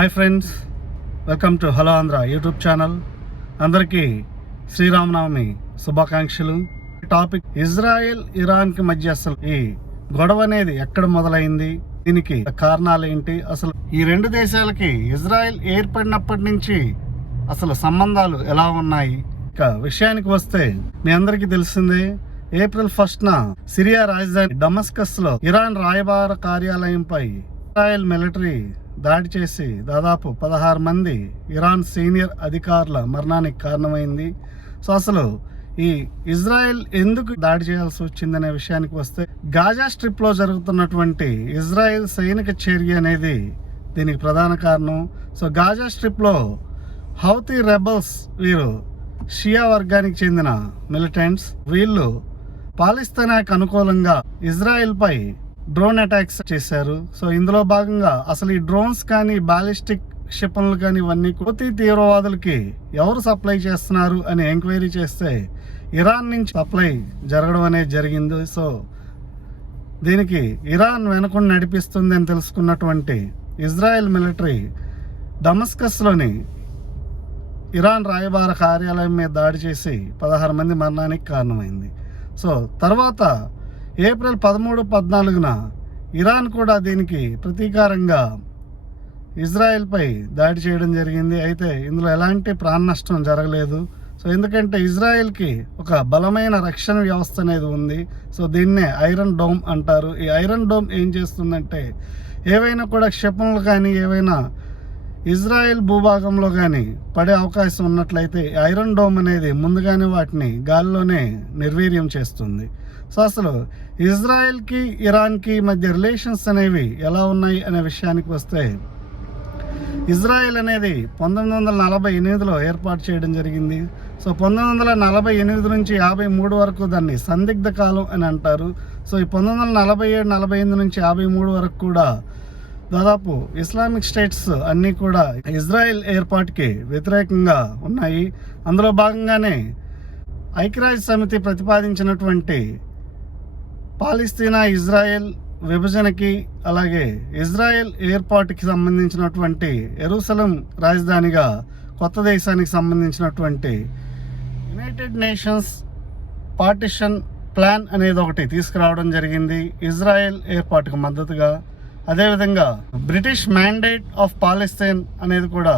Hi friends, welcome to hello Andhra YouTube channel. అందరికీ శ్రీరామనవమి శుభాకాంక్షలు. Topic Israel ఇరాన్కి మధ్య అసలు ఈ గొడవ అనేది ఎక్కడ మొదలైంది, దీనికి కారణాలు ఏంటి, అసలు ఈ రెండు దేశాలకి ఇజ్రాయెల్ ఏర్పడినప్పటి నుంచి అసలు సంబంధాలు ఎలా ఉన్నాయి. ఇక విషయానికి వస్తే మీ అందరికీ తెలిసిందే, ఏప్రిల్ 1న సిరియా రాజధాని డమస్కస్ లో ఇరాన్ రాయబార కార్యాలయంపై ఇజ్రాయెల్ మిలిటరీ దాడి చేసి దాదాపు 16 మంది ఇరాన్ సీనియర్ అధికారుల మరణానికి కారణమైంది. సో అసలు ఈ ఇజ్రాయెల్ ఎందుకు దాడి చేయాల్సి వచ్చిందనే విషయానికి వస్తే, గాజా స్ట్రిప్ లో జరుగుతున్నటువంటి ఇజ్రాయెల్ సైనిక చర్య అనేది దీనికి ప్రధాన కారణం. సో గాజా స్ట్రిప్ లో హౌతీ రెబల్స్, వీరు షియా వర్గానికి చెందిన మిలిటెంట్స్, వీళ్ళు పాలస్తీనాకు అనుకూలంగా ఇజ్రాయెల్ పై డ్రోన్ అటాక్స్ చేశారు. సో ఇందులో భాగంగా అసలు ఈ డ్రోన్స్ కానీ బాలిస్టిక్ క్షిపణులు కానీ ఇవన్నీ హౌతీ తీవ్రవాదులకి ఎవరు సప్లై చేస్తున్నారు అని ఎంక్వైరీ చేస్తే ఇరాన్ నుంచి సప్లై జరగడం అనేది జరిగింది. సో దీనికి ఇరాన్ వెనుకొని నడిపిస్తుంది అని తెలుసుకున్నటువంటి ఇజ్రాయెల్ మిలిటరీ డమస్కస్లోని ఇరాన్ రాయబార కార్యాలయం మీద దాడి చేసి 16 మంది మరణానికి కారణమైంది. సో తర్వాత ఏప్రిల్ 13, 14న ఇరాన్ కూడా దీనికి ప్రతీకారంగా ఇజ్రాయెల్పై దాడి చేయడం జరిగింది. అయితే ఇందులో ఎలాంటి ప్రాణ నష్టం జరగలేదు. సో ఎందుకంటే ఇజ్రాయెల్కి ఒక బలమైన రక్షణ వ్యవస్థ అనేది ఉంది. సో దీన్నే ఐరన్ డోమ్ అంటారు. ఈ ఐరన్ డోమ్ ఏం చేస్తుందంటే, ఏవైనా కూడా క్షిపణులు కానీ ఏవైనా ఇజ్రాయెల్ భూభాగంలో కానీ పడే అవకాశం ఉన్నట్లయితే ఐరన్ డోమ్ అనేది ముందుగానే వాటిని గాలిలోనే నిర్వీర్యం చేస్తుంది. సో అసలు ఇజ్రాయెల్కి ఇరాన్కి మధ్య రిలేషన్స్ అనేవి ఎలా ఉన్నాయి అనే విషయానికి వస్తే, ఇజ్రాయెల్ అనేది 1948లో ఏర్పాటు చేయడం జరిగింది. సో 1948 నుంచి 53 వరకు దాన్ని సందిగ్ధ కాలం అని అంటారు. సో ఈ 1947, 48 నుంచి 53 వరకు కూడా దాదాపు ఇస్లామిక్ స్టేట్స్ అన్నీ కూడా ఇజ్రాయెల్ ఏర్పాటుకి వ్యతిరేకంగా ఉన్నాయి. అందులో భాగంగానే ఐక్యరాజ్య సమితి ప్రతిపాదించినటువంటి పాలస్తీనా ఇజ్రాయెల్ విభజనకి, అలాగే ఇజ్రాయెల్ ఏర్పాటుకి సంబంధించినటువంటి యెరూషలేం రాజధానిగా కొత్త దేశానికి సంబంధించినటువంటి యునైటెడ్ నేషన్స్ పార్టిషన్ ప్లాన్ అనేది ఒకటి తీసుకురావడం జరిగింది ఇజ్రాయెల్ ఏర్పాటుకు మద్దతుగా. అదేవిధంగా బ్రిటిష్ మ్యాండేట్ ఆఫ్ పాలస్తీన్ అనేది కూడా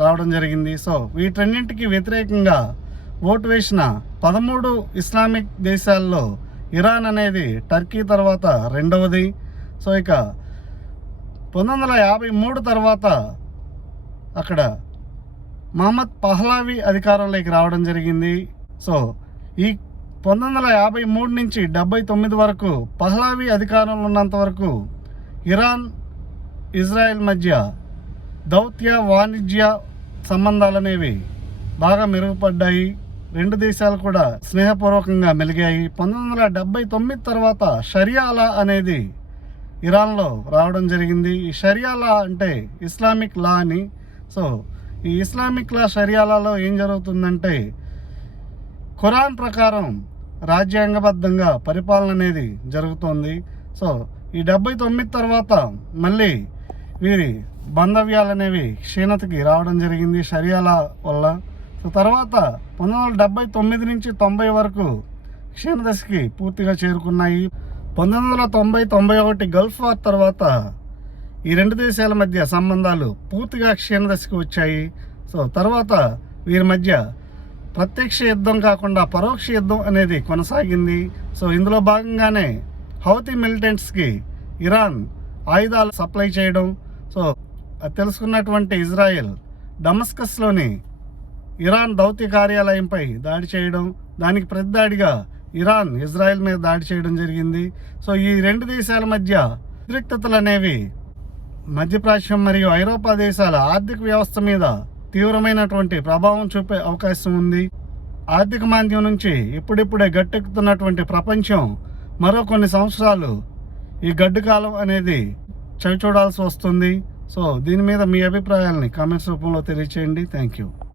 రావడం జరిగింది. సో వీటన్నింటికి వ్యతిరేకంగా ఓటు వేసిన 13 ఇస్లామిక్ దేశాల్లో ఇరాన్ అనేది టర్కీ తర్వాత రెండవది. సో ఇక 1953 తర్వాత అక్కడ మహమ్మద్ పహ్లావి అధికారంలోకి రావడం జరిగింది. సో ఈ 1953 నుంచి 79 వరకు పహ్లావి అధికారంలో ఉన్నంత వరకు ఇరాన్ ఇజ్రాయెల్ మధ్య దౌత్య వాణిజ్య సంబంధాలు అనేవి బాగా మెరుగుపడ్డాయి. రెండు దేశాలు కూడా స్నేహపూర్వకంగా మెలిగాయి. 1979 తర్వాత షరియా లా అనేది ఇరాన్లో రావడం జరిగింది. ఈ షరియా లా అంటే ఇస్లామిక్ లా అని. సో ఈ ఇస్లామిక్ లా షరియా లాలో ఏం జరుగుతుందంటే, ఖురాన్ ప్రకారం రాజ్యాంగబద్ధంగా పరిపాలన అనేది జరుగుతుంది. సో ఈ 79 తర్వాత మళ్ళీ వీరి బాంధవ్యాలు అనేవి క్షీణతకి రావడం జరిగింది షరియాలా వల్ల. సో తర్వాత 1979 నుంచి 90 వరకు క్షీణదశకి పూర్తిగా చేరుకున్నాయి. 1990, 91 గల్ఫ్ వార్ తర్వాత ఈ రెండు దేశాల మధ్య సంబంధాలు పూర్తిగా క్షీణదశకి వచ్చాయి. సో తర్వాత వీరి మధ్య ప్రత్యక్ష యుద్ధం కాకుండా పరోక్ష యుద్ధం అనేది కొనసాగింది. సో ఇందులో భాగంగానే హౌతీ మిలిటెంట్స్కి ఇరాన్ ఆయుధాలు సప్లై చేయడం. సో అది తెలుసుకున్నటువంటి ఇజ్రాయెల్ డమస్కస్లోని ఇరాన్ దౌత్య కార్యాలయంపై దాడి చేయడం, దానికి ప్రతిదాడిగా ఇరాన్ ఇజ్రాయెల్ మీద దాడి చేయడం జరిగింది. సో ఈ రెండు దేశాల మధ్య ఉద్రిక్తతలు అనేవి మధ్యప్రాచ్యం మరియు ఐరోపా దేశాల ఆర్థిక వ్యవస్థ మీద తీవ్రమైనటువంటి ప్రభావం చూపే అవకాశం ఉంది. ఆర్థిక మాంద్యం నుంచి ఇప్పుడిప్పుడే గట్టెక్కుతున్నటువంటి ప్రపంచం మరో కొన్ని సంవత్సరాలు ఈ గడ్డు కాలం అనేది చవి చూడాల్సి వస్తుంది. సో దీని మీద మీ అభిప్రాయాలని కామెంట్స్ రూపంలో తెలియచేయండి. Thank you.